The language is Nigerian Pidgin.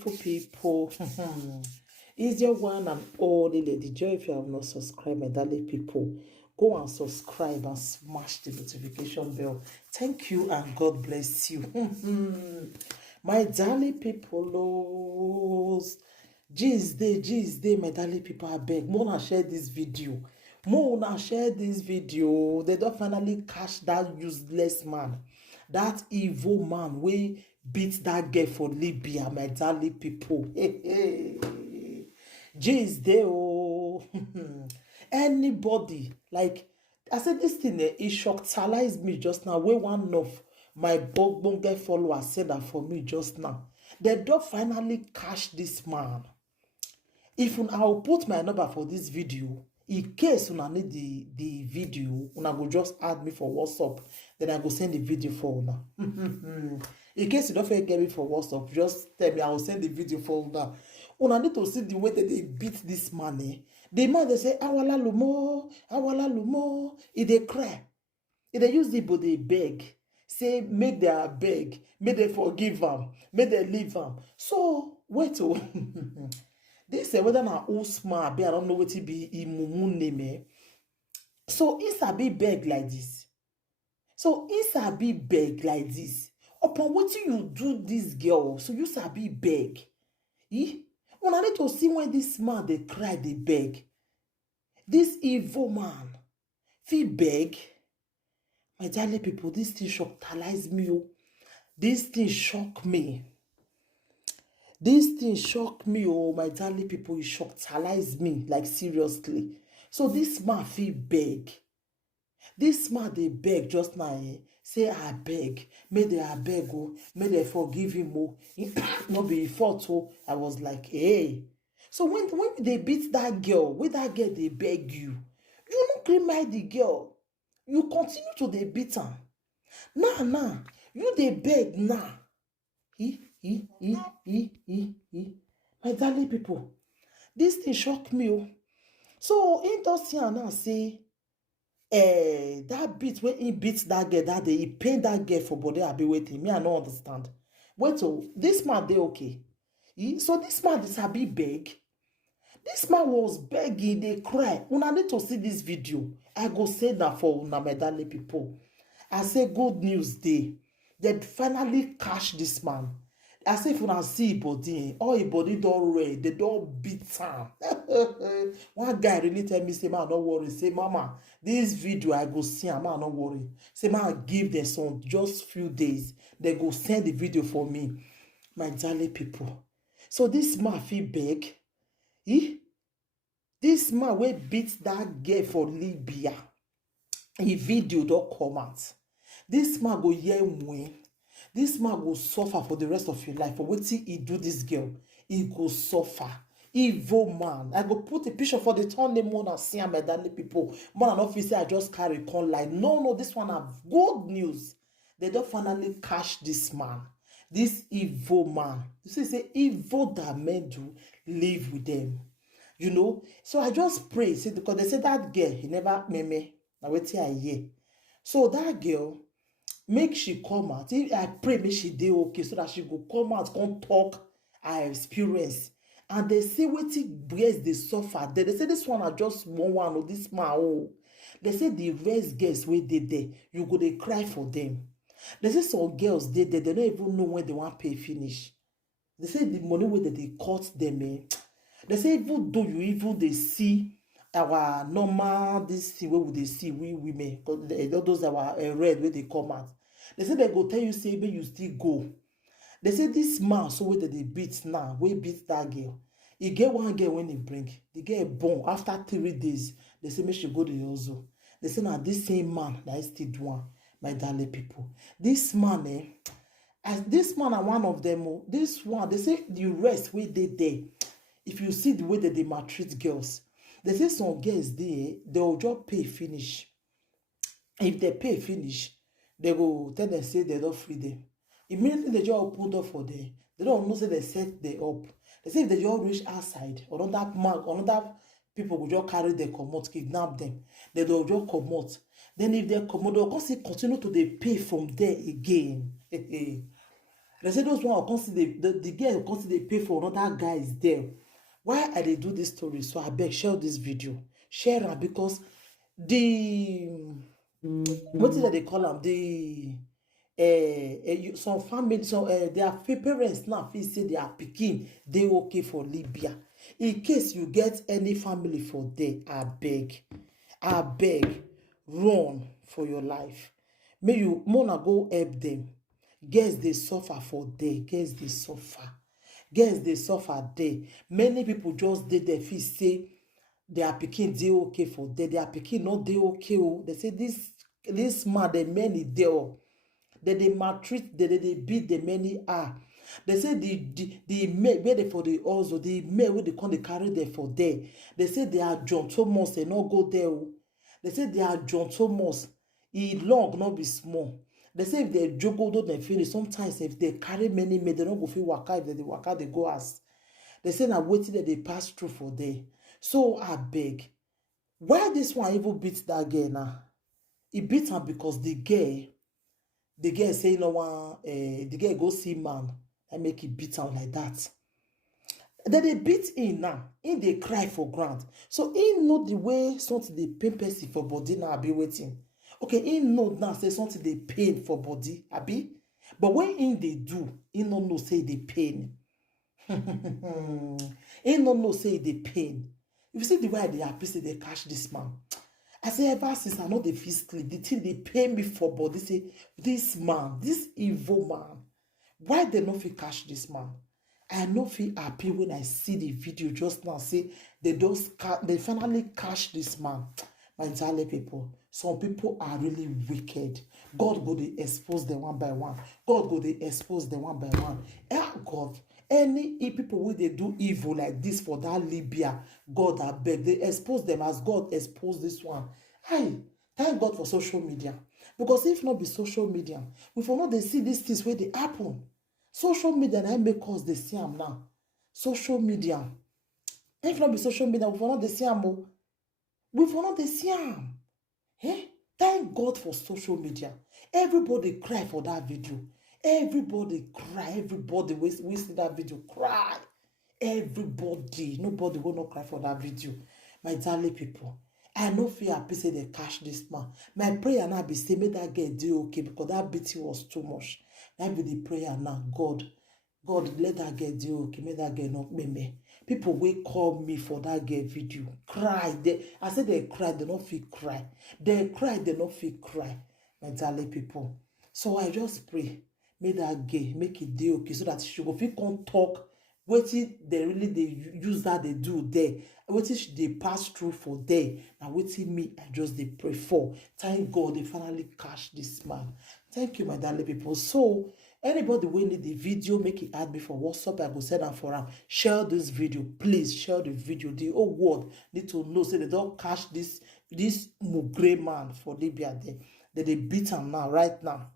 beautiful people. It's your one and only Lady Joy. If you have not subscribed, my darling people, go and subscribe and smash the notification bell. Thank you and God bless you. My darling people, G's day, my darling people, I beg. Mona share this video. Mona share this video. They don't finally catch that useless man. That evil man we beat that girl for Libya, my darling people. G's day, oh. Anybody, like, I said this thing, it shocked me just now. Where one of my bonge followers said that for me just now. They don't finally catch this man. If I'll put my number for this video, in case una need the video, una go just add me for WhatsApp, then I go send the video for una. In case you don't get me for WhatsApp, just tell me, I will send the video for una. Una need to see the way that they beat this man. The man, they say, awala lumo, they cry. If they use the but they beg, say, make their beg, make they forgive them, make they leave them. So, wait, oh. They say whether na Usma be, I don't know what it be imumu name. So Isa be beg like this. So Isa be beg like this. Upon what you do this girl, so you sabi beg. When I need to see when this man they cry, they beg. This evil man, feel beg. My darling people, this thing shocked me. This thing shocked me. This thing shocked me, oh, my darling people, it shocked me, like seriously. So this man feel beg. This man, they beg just now, say, I beg. May they I beg, oh, may they forgive him, oh. Not be fault, oh. I was like, hey. So when they beat that girl, with that girl, they beg you. You don't cremate the girl. You continue to they beat her. Nah. You they beg now. My darling people, this thing shocked me. Oh. So in does now say, that beat when he beats that girl that day, he paid that girl for body. I be waiting. Me, I don't understand. Wait, oh, this man they okay. So this man is a bit beg. This man was begging, they cry. When I need to see this video, I go say that for my darling people. I say good news day. They finally catch this man. I say if you see body, all his body don't red, they don't beat him. One guy really tell me, say, man, don't worry. Say, mama, this video I go see him, man, don't worry. Say, man, give them some just few days. They go send the video for me. My darling people. So this man feel beg. This man will beat that girl for Libya. He video don't come out. This man go hear win. This man will suffer for the rest of your life. For what he do this girl, he go suffer. Evil man. I go put a picture for the turn name on and see my darling people. Man, an officer, I just carry con like no, this one have good news. They don't finally catch this man. This evil man. You see, say evil that men do live with them. You know? So I just pray. See, because they say that girl, he never meme. Now wait till I hear. So that girl, make she come out. I pray make she dey okay so that she go come out, come talk her experience. And they say wetin girls they suffer. They say this one are just one or this man. Oh. They say the rest girls wey dey there, you go dey cry for them. They say some girls dey there, they don't even know when they want pay finish. They say the money wey they cut them. They say even though you even they see our normal this thing wey we dey see we women, because those our red wey they come out. They say they go tell you say you still go. They say this man so wey they beat now, we beat that girl. He get one girl when he bring the girl born after 3 days. They say make she go to the hospital. They say now this same man that is still doing, my darling people. This man, as this man are one of them. This one they say the rest where they there. If you see the way that they maltreat girls, they say some girls there they will just pay finish. If they pay finish, they go tell them say they don't free them. Immediately they just open door for them. They don't know say they set them up. They say if they just reach outside, another man, another people will just carry them come out, kidnap them. They don't just come out. Then if they come out, they'll continue to they pay from there again. They say those one will consider the girl will consider pay for another guy is there. Why I dey do this story? So I beg share this video, share am, because the what is that they call them? The some family, some their parents now feel say their pikin dey okay for Libya. In case you get any family for there, I beg, run for your life. May you wanna go help them. Girls they suffer for there. Girls they suffer. Girls they suffer there. Many people just did their feel say their pikin dey okay for there. Their pikin not dey okay. Oh. They say this man, the many there. They maltreat, they beat the many are. They say the men where they for the also the men where they come they carry them for there. They say they are John Thomas, they not go there. Oh. They say they are John Thomas. He long not be small. They say if they juggle don't they finish. Sometimes if they carry many men, they don't go feel waka. If they waka, they go as. They say now waiting that they pass through for there. So I beg. Why this one even beat that girl now? He beat her because the girl say no one the girl go see man and make it beat am like that. Then they beat him now. Him they cry for ground. So he know the way something they pain person for body now be waiting. Okay, he know now say something they pain for body, abi. But when him they do, he no know say they pain. He no know say they pain. If you see the way they happy say they catch this man. I say ever since I know the feel sleep, the thing they pay me for body say this man, this evil man, why they not feel catch this man? I no feel happy when I see the video just now. Say they finally catch this man. My entire people, some people are really wicked. God go they expose them one by one. God go they expose them one by one. God. Any people wey they do evil like this for that Libya, God I beg, they expose them as God exposed this one. Hi, thank God for social media. Because if not be social media, we for not they see these things where they happen. Social media na make us they see them now. Social media. If not be social media, we for not they see them. We for not they see them. Eh? Thank God for social media. Everybody cry for that video. Everybody cry. Everybody we see that video cry. Everybody. Nobody will not cry for that video. My darling people. I no feel happy say they catch this man. My prayer now be say make that girl do okay because that beating was too much. That be the prayer now. God, let that girl do okay. Make that girl not me. People will call me for that girl video. Cry. I said they cry. They not feel cry. They cry. They not feel cry. My darling people. So I just pray. Make that girl make it do okay so that she go fit come talk. Wetin they really they use that they do there. Wetin they pass through for there. Now wetin me I just they pray for. Thank God they finally catch this man. Thank you, my darling people. So anybody will need the video, make it add me for WhatsApp. I go send them for them. Share this video, please. Share the video. The whole world need to know say they don't catch this mugre man for Libya there. That they beat him now, right now.